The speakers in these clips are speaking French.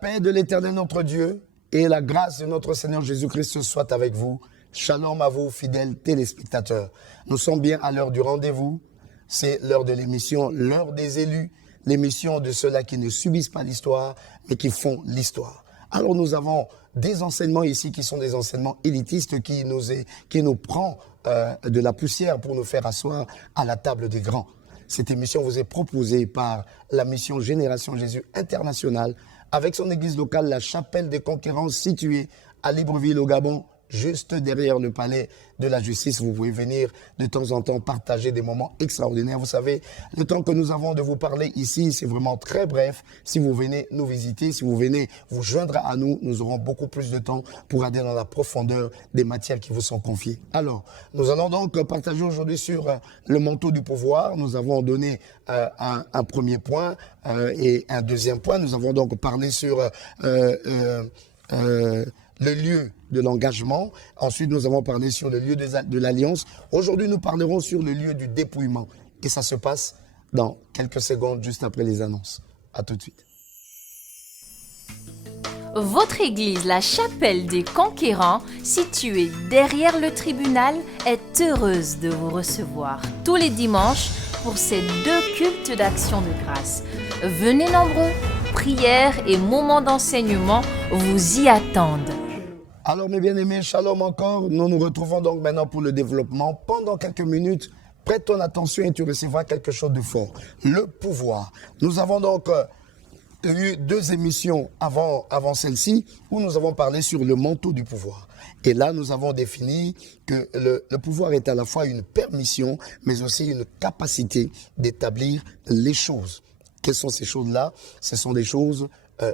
paix de l'Éternel notre Dieu et la grâce de notre Seigneur Jésus-Christ soit avec vous. Shalom à vous, fidèles téléspectateurs. Nous sommes bien à l'heure du rendez-vous. C'est l'heure de l'émission, l'heure des élus, l'émission de ceux-là qui ne subissent pas l'histoire, mais qui font l'histoire. Alors nous avons des enseignements ici qui sont des enseignements élitistes qui nous prend de la poussière pour nous faire asseoir à la table des grands. Cette émission vous est proposée par la mission Génération Jésus Internationale avec son église locale, la Chapelle des Conquérants, située à Libreville au Gabon, juste derrière le palais de la justice. Vous pouvez venir de temps en temps partager des moments extraordinaires. Vous savez, le temps que nous avons de vous parler ici, c'est vraiment très bref. Si vous venez nous visiter, si vous venez vous joindre à nous, nous aurons beaucoup plus de temps pour aller dans la profondeur des matières qui vous sont confiées. Alors, nous allons donc partager aujourd'hui sur le manteau du pouvoir. Nous avons donné un premier point et un deuxième point. Nous avons donc parlé sur le lieu de l'engagement. Ensuite, nous avons parlé sur le lieu de l'alliance. Aujourd'hui, nous parlerons sur le lieu du dépouillement. Et ça se passe dans quelques secondes, juste après les annonces. À tout de suite. Votre église, la Chapelle des Conquérants, située derrière le tribunal, est heureuse de vous recevoir tous les dimanches pour ces 2 cultes d'action de grâce. Venez nombreux, prières et moments d'enseignement vous y attendent. Alors mes bien-aimés, shalom encore. Nous nous retrouvons donc maintenant pour le développement. Pendant quelques minutes, prête ton attention et tu recevras quelque chose de fort. Le pouvoir. Nous avons donc eu 2 émissions avant celle-ci où nous avons parlé sur le manteau du pouvoir. Et là, nous avons défini que le pouvoir est à la fois une permission, mais aussi une capacité d'établir les choses. Quelles sont ces choses-là? Ce sont des choses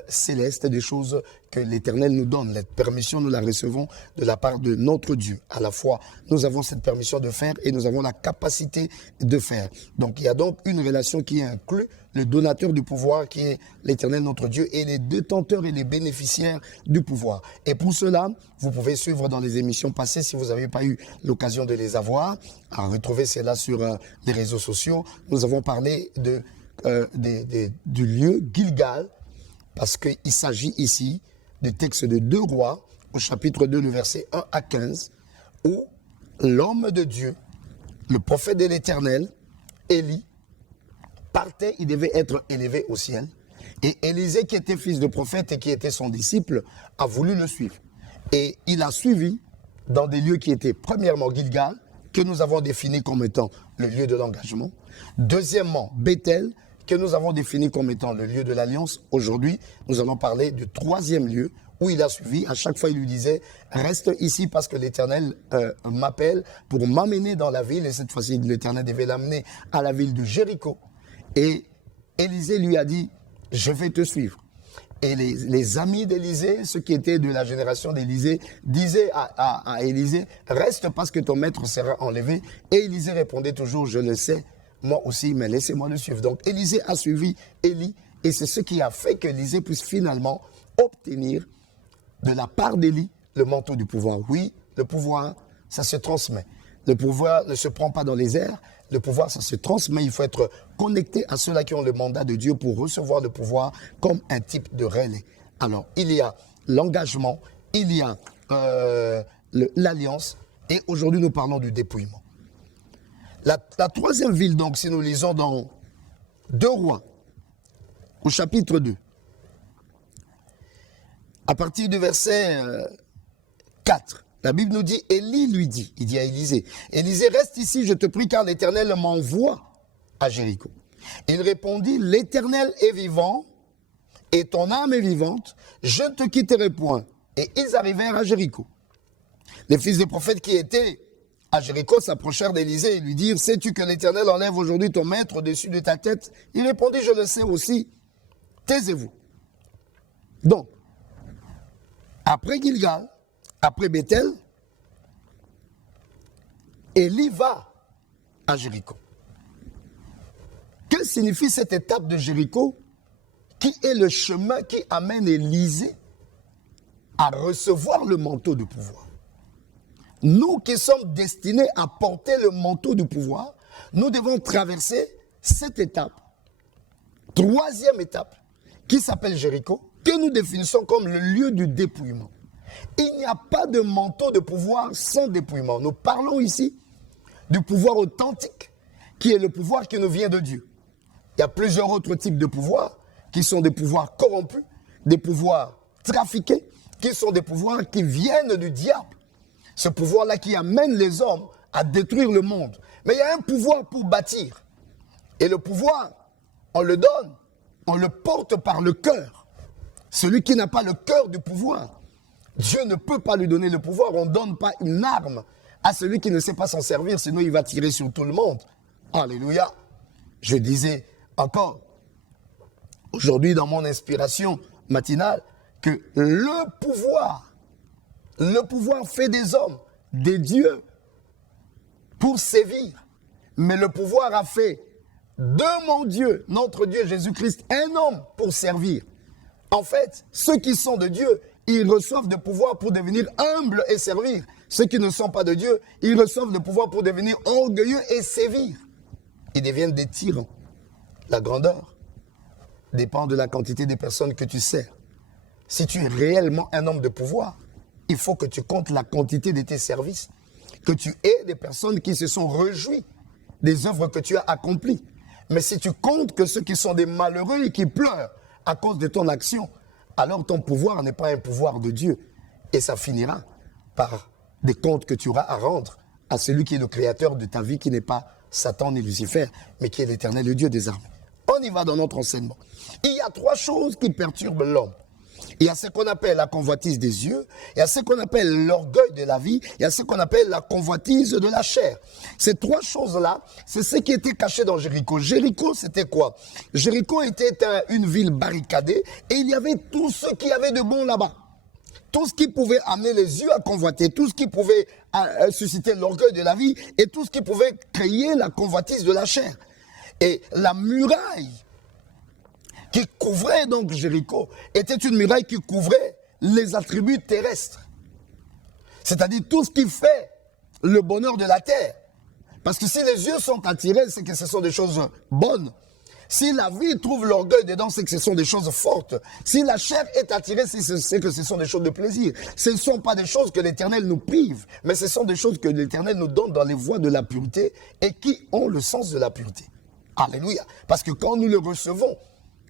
célestes, des choses que l'Éternel nous donne. La permission, nous la recevons de la part de notre Dieu. À la fois, nous avons cette permission de faire et nous avons la capacité de faire. Donc, il y a donc une relation qui inclut le donateur du pouvoir, qui est l'Éternel notre Dieu, et les détenteurs et les bénéficiaires du pouvoir. Et pour cela, vous pouvez suivre dans les émissions passées, si vous n'avez pas eu l'occasion de les avoir, à retrouver cela sur les réseaux sociaux. Nous avons parlé du lieu Gilgal, parce qu'il s'agit ici du texte de 2 Rois, au chapitre 2, le verset 1 à 15, où l'homme de Dieu, le prophète de l'Éternel, Élie, partait, il devait être élevé au ciel. Et Élisée, qui était fils de prophète et qui était son disciple, a voulu le suivre. Et il a suivi dans des lieux qui étaient premièrement Gilgal, que nous avons défini comme étant le lieu de l'engagement. Deuxièmement, Bethel, que nous avons défini comme étant le lieu de l'alliance. Aujourd'hui, nous allons parler du 3e lieu où il a suivi. À chaque fois, il lui disait, reste ici parce que l'Éternel m'appelle pour m'amener dans la ville. Et cette fois-ci, l'Éternel devait l'amener à la ville de Jéricho. Et Élisée lui a dit, je vais te suivre. Et les amis d'Élisée, ceux qui étaient de la génération d'Élisée, disaient à Élisée, reste parce que ton maître sera enlevé. Et Élisée répondait toujours, je le sais, moi aussi, mais laissez-moi le suivre. Donc Élisée a suivi Élie, et c'est ce qui a fait qu'Élisée puisse finalement obtenir de la part d'Élie le manteau du pouvoir. Oui, le pouvoir, ça se transmet. Le pouvoir ne se prend pas dans les airs. Le pouvoir, ça se transmet. Il faut être connecté à ceux-là qui ont le mandat de Dieu pour recevoir le pouvoir comme un type de relais. Alors, il y a l'engagement, il y a l'alliance, et aujourd'hui, nous parlons du dépouillement. La 3e ville, donc, si nous lisons dans 2 Rois, au chapitre 2, à partir du verset 4, la Bible nous dit, Élie lui dit, il dit à Élisée, Élisée, reste ici, je te prie, car l'Éternel m'envoie à Jéricho. Il répondit, l'Éternel est vivant, et ton âme est vivante, je ne te quitterai point. Et ils arrivèrent à Jéricho. Les fils des prophètes qui étaient à Jéricho s'approchèrent d'Élisée et lui dirent, sais-tu que l'Éternel enlève aujourd'hui ton maître au-dessus de ta tête? Il répondit, je le sais aussi, taisez-vous. Donc, après Gilgal, après Bethel, Élie va à Jéricho. Que signifie cette étape de Jéricho qui est le chemin qui amène Élisée à recevoir le manteau du pouvoir? Nous qui sommes destinés à porter le manteau du pouvoir, nous devons traverser cette étape, 3e étape, qui s'appelle Jéricho, que nous définissons comme le lieu du dépouillement. Il n'y a pas de manteau de pouvoir sans dépouillement. Nous parlons ici du pouvoir authentique, qui est le pouvoir qui nous vient de Dieu. Il y a plusieurs autres types de pouvoirs, qui sont des pouvoirs corrompus, des pouvoirs trafiqués, qui sont des pouvoirs qui viennent du diable. Ce pouvoir-là qui amène les hommes à détruire le monde. Mais il y a un pouvoir pour bâtir. Et le pouvoir, on le donne, on le porte par le cœur. Celui qui n'a pas le cœur du pouvoir, Dieu ne peut pas lui donner le pouvoir. On ne donne pas une arme à celui qui ne sait pas s'en servir, sinon il va tirer sur tout le monde. Alléluia. Je disais encore, aujourd'hui dans mon inspiration matinale, que le pouvoir fait des hommes, des dieux, pour sévir. Mais le pouvoir a fait de mon Dieu, notre Dieu Jésus-Christ, un homme pour servir. En fait, ceux qui sont de Dieu, ils reçoivent le pouvoir pour devenir humbles et servir. Ceux qui ne sont pas de Dieu, ils reçoivent le pouvoir pour devenir orgueilleux et sévir. Ils deviennent des tyrans. La grandeur dépend de la quantité des personnes que tu sers. Si tu es réellement un homme de pouvoir, il faut que tu comptes la quantité de tes services, que tu aies des personnes qui se sont réjouies des œuvres que tu as accomplies. Mais si tu comptes que ceux qui sont des malheureux et qui pleurent à cause de ton action, alors ton pouvoir n'est pas un pouvoir de Dieu. Et ça finira par des comptes que tu auras à rendre à celui qui est le créateur de ta vie, qui n'est pas Satan ni Lucifer, mais qui est l'Éternel, le Dieu des armées. On y va dans notre enseignement. Il y a 3 choses qui perturbent l'homme. Il y a ce qu'on appelle la convoitise des yeux, il y a ce qu'on appelle l'orgueil de la vie, il y a ce qu'on appelle la convoitise de la chair. Ces 3 choses-là, c'est ce qui était caché dans Jéricho. Jéricho, c'était quoi? Jéricho était une ville barricadée et il y avait tout ce qu'il y avait de bon là-bas. Tout ce qui pouvait amener les yeux à convoiter, tout ce qui pouvait susciter l'orgueil de la vie et tout ce qui pouvait créer la convoitise de la chair. Et la muraille qui couvrait donc Jéricho était une muraille qui couvrait les attributs terrestres. C'est-à-dire tout ce qui fait le bonheur de la terre. Parce que si les yeux sont attirés, c'est que ce sont des choses bonnes. Si la vie trouve l'orgueil dedans, c'est que ce sont des choses fortes. Si la chair est attirée, c'est que ce sont des choses de plaisir. Ce ne sont pas des choses que l'Éternel nous prive, mais ce sont des choses que l'Éternel nous donne dans les voies de la pureté et qui ont le sens de la pureté. Alléluia. Parce que quand nous le recevons,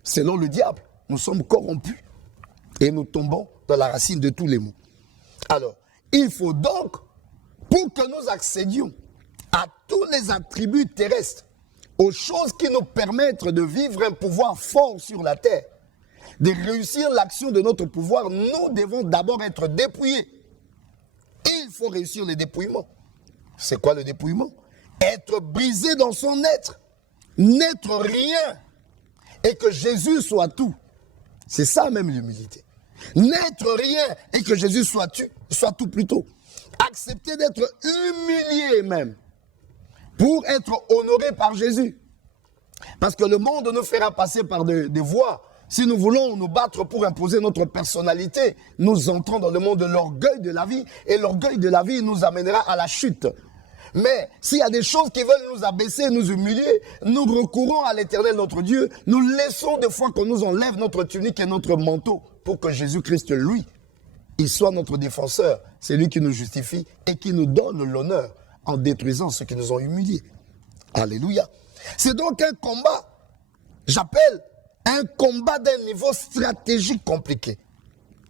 selon le diable, nous sommes corrompus et nous tombons dans la racine de tous les maux. Alors, il faut donc, pour que nous accédions à tous les attributs terrestres, aux choses qui nous permettent de vivre un pouvoir fort sur la terre, de réussir l'action de notre pouvoir, nous devons d'abord être dépouillés. Il faut réussir le dépouillement. C'est quoi le dépouillement? Être brisé dans son être, n'être rien, et que Jésus soit tout. C'est ça même l'humilité. N'être rien et que Jésus soit tout plutôt. Accepter d'être humilié même pour être honoré par Jésus. Parce que le monde nous fera passer par des voies. Si nous voulons nous battre pour imposer notre personnalité, nous entrons dans le monde de l'orgueil de la vie et l'orgueil de la vie nous amènera à la chute. Mais s'il y a des choses qui veulent nous abaisser, nous humilier, nous recourons à l'Éternel notre Dieu, nous laissons des fois qu'on nous enlève notre tunique et notre manteau pour que Jésus-Christ, lui, il soit notre défenseur. C'est lui qui nous justifie et qui nous donne l'honneur en détruisant ceux qui nous ont humiliés. Alléluia. C'est donc un combat, j'appelle un combat d'un niveau stratégique compliqué.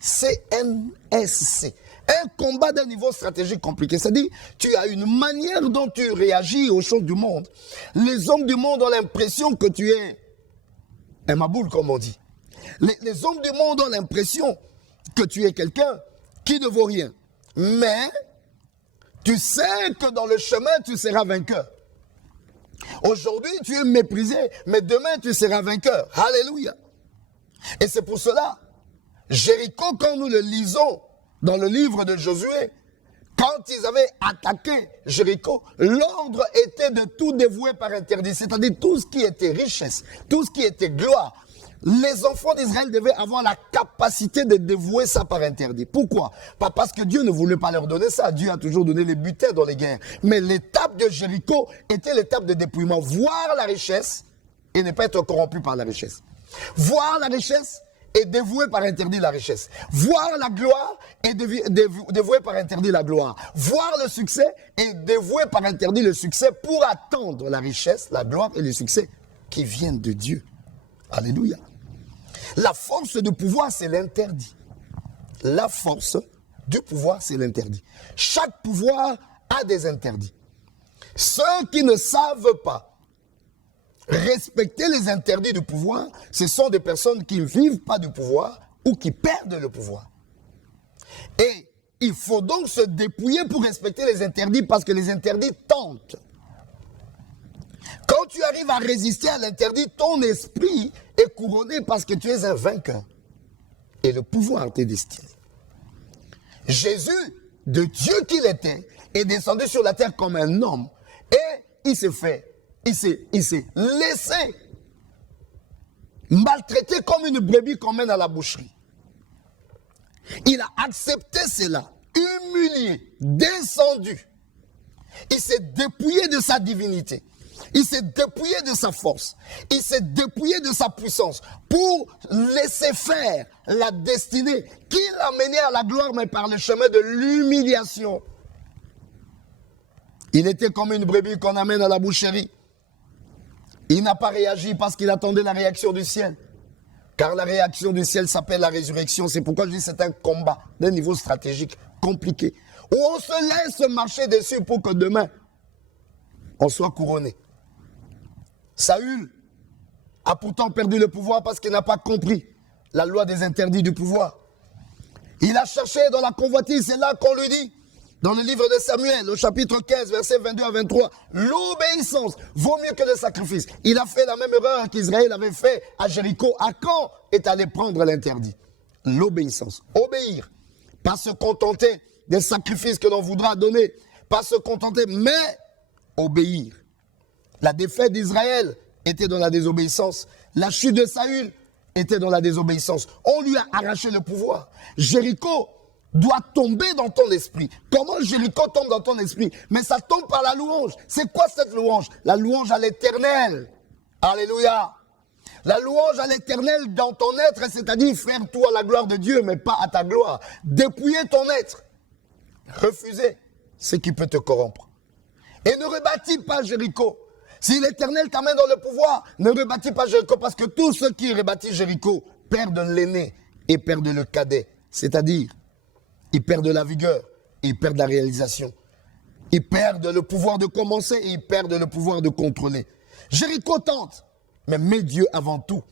CNSC. Un combat d'un niveau stratégique compliqué. C'est-à-dire, tu as une manière dont tu réagis aux choses du monde. Les hommes du monde ont l'impression que tu es un maboule, comme on dit. Les hommes du monde ont l'impression que tu es quelqu'un qui ne vaut rien. Mais, tu sais que dans le chemin, tu seras vainqueur. Aujourd'hui, tu es méprisé, mais demain, tu seras vainqueur. Alléluia. Et c'est pour cela, Jéricho, quand nous le lisons dans le livre de Josué, quand ils avaient attaqué Jéricho, l'ordre était de tout dévouer par interdit, c'est-à-dire tout ce qui était richesse, tout ce qui était gloire. Les enfants d'Israël devaient avoir la capacité de dévouer ça par interdit. Pourquoi? Pas parce que Dieu ne voulait pas leur donner ça. Dieu a toujours donné les butins dans les guerres. Mais l'étape de Jéricho était l'étape de dépouillement. Voir la richesse et ne pas être corrompu par la richesse. Voir la richesse est dévoué par interdit la richesse. Voir la gloire est dévoué par interdit la gloire. Voir le succès est dévoué par interdit le succès pour attendre la richesse, la gloire et le succès qui viennent de Dieu. Alléluia. La force du pouvoir, c'est l'interdit. La force du pouvoir, c'est l'interdit. Chaque pouvoir a des interdits. Ceux qui ne savent pas respecter les interdits du pouvoir, ce sont des personnes qui ne vivent pas du pouvoir ou qui perdent le pouvoir. Et il faut donc se dépouiller pour respecter les interdits parce que les interdits tentent. Quand tu arrives à résister à l'interdit, ton esprit est couronné parce que tu es un vainqueur. Et le pouvoir t'est destiné. Jésus, de Dieu qu'il était, est descendu sur la terre comme un homme. Et il s'est laissé maltraiter comme une brebis qu'on mène à la boucherie. Il a accepté cela, humilié, descendu. Il s'est dépouillé de sa divinité. Il s'est dépouillé de sa force. Il s'est dépouillé de sa puissance pour laisser faire la destinée qui l'a mené à la gloire, mais par le chemin de l'humiliation. Il était comme une brebis qu'on amène à la boucherie. Il n'a pas réagi parce qu'il attendait la réaction du ciel. Car la réaction du ciel s'appelle la résurrection. C'est pourquoi je dis que c'est un combat d'un niveau stratégique compliqué. Où on se laisse marcher dessus pour que demain, on soit couronné. Saül a pourtant perdu le pouvoir parce qu'il n'a pas compris la loi des interdits du pouvoir. Il a cherché dans la convoitise, c'est là qu'on lui dit, dans le livre de Samuel, au chapitre 15, versets 22 à 23, l'obéissance vaut mieux que le sacrifice. Il a fait la même erreur qu'Israël avait fait à Jéricho. Akan est allé prendre l'interdit. L'obéissance. Obéir. Pas se contenter des sacrifices que l'on voudra donner. Pas se contenter, mais obéir. La défaite d'Israël était dans la désobéissance. La chute de Saül était dans la désobéissance. On lui a arraché le pouvoir. Jéricho doit tomber dans ton esprit. Comment Jéricho tombe dans ton esprit? Mais ça tombe par la louange. C'est quoi cette louange? La louange à l'Éternel. Alléluia. La louange à l'Éternel dans ton être, c'est-à-dire faire tout à la gloire de Dieu, mais pas à ta gloire. Dépouiller ton être. Refuser ce qui peut te corrompre. Et ne rebâtis pas Jéricho. Si l'Éternel t'amène dans le pouvoir, ne rebâtis pas Jéricho, parce que tous ceux qui rebâtissent Jéricho perdent l'aîné et perdent le cadet. C'est-à-dire, ils perdent la vigueur, ils perdent la réalisation. Ils perdent le pouvoir de commencer et ils perdent le pouvoir de contrôler. Jéricho tente, mais mets Dieu avant tout.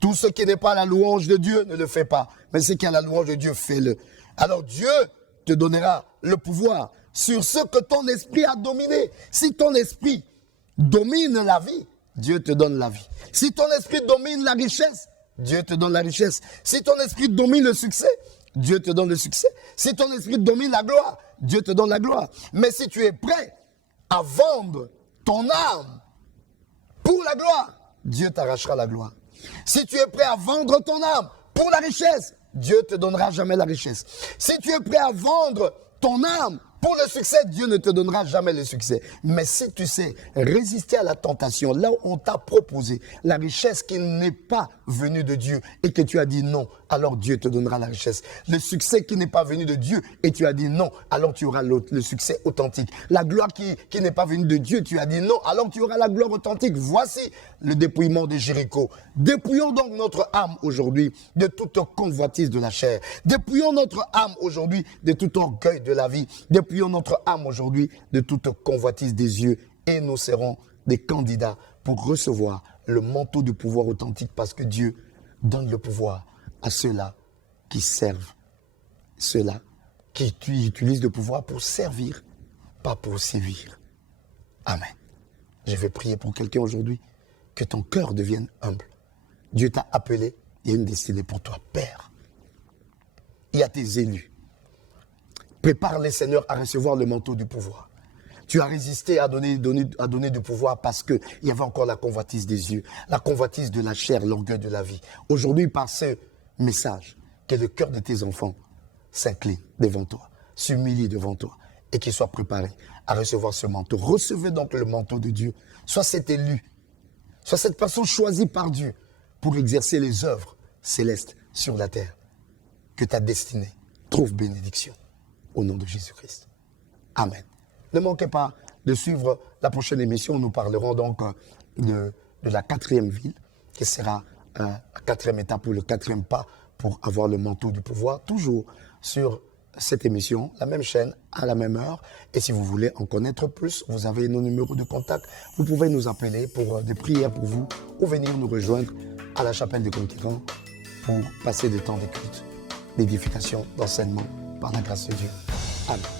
Tout ce qui n'est pas la louange de Dieu ne le fait pas. Mais ce qui est la louange de Dieu, fais-le. Alors Dieu te donnera le pouvoir sur ce que ton esprit a dominé. Si ton esprit domine la vie, Dieu te donne la vie. Si ton esprit domine la richesse, Dieu te donne la richesse. Si ton esprit domine le succès, Dieu te donne le succès. Si ton esprit domine la gloire, Dieu te donne la gloire. Mais si tu es prêt à vendre ton âme pour la gloire, Dieu t'arrachera la gloire. Si tu es prêt à vendre ton âme pour la richesse, Dieu ne te donnera jamais la richesse. Si tu es prêt à vendre ton âme pour le succès, Dieu ne te donnera jamais le succès. Mais si tu sais résister à la tentation, là où on t'a proposé la richesse qui n'est pas venue de Dieu et que tu as dit non, alors Dieu te donnera la richesse. Le succès qui n'est pas venu de Dieu et tu as dit non, alors tu auras le succès authentique. La gloire qui n'est pas venue de Dieu, tu as dit non, alors tu auras la gloire authentique. Voici le dépouillement de Jéricho. Dépouillons donc notre âme aujourd'hui de toute convoitise de la chair. Dépouillons notre âme aujourd'hui de tout orgueil de la vie. Dépouillons notre âme aujourd'hui de toute convoitise des yeux et nous serons des candidats pour recevoir le manteau du pouvoir authentique parce que Dieu donne le pouvoir à ceux-là qui servent, ceux-là qui utilisent le pouvoir pour servir, pas pour sévir. Amen. Je vais prier pour quelqu'un aujourd'hui, que ton cœur devienne humble. Dieu t'a appelé, il y a une destinée pour toi, Père. Il y a tes élus. Prépare-les, Seigneur, à recevoir le manteau du pouvoir. Tu as résisté à donner du pouvoir parce qu'il y avait encore la convoitise des yeux, la convoitise de la chair, l'orgueil de la vie. Aujourd'hui, par ce message, que le cœur de tes enfants s'incline devant toi, s'humilie devant toi et qu'il soit préparé à recevoir ce manteau. Recevez donc le manteau de Dieu. Sois cet élu, sois cette personne choisie par Dieu pour exercer les œuvres céleste sur la terre. Que ta destinée trouve bénédiction au nom de Jésus-Christ. Amen. Ne manquez pas de suivre la prochaine émission. Nous parlerons donc de la 4e ville, qui sera la 4e étape ou le 4e pas pour avoir le manteau du pouvoir, toujours sur cette émission, la même chaîne, à la même heure. Et si vous voulez en connaître plus, vous avez nos numéros de contact. Vous pouvez nous appeler pour des prières pour vous ou venir nous rejoindre à la chapelle des Conquérants pour passer des temps d'écoute, d'édification, d'enseignement par la grâce de Dieu. Amen.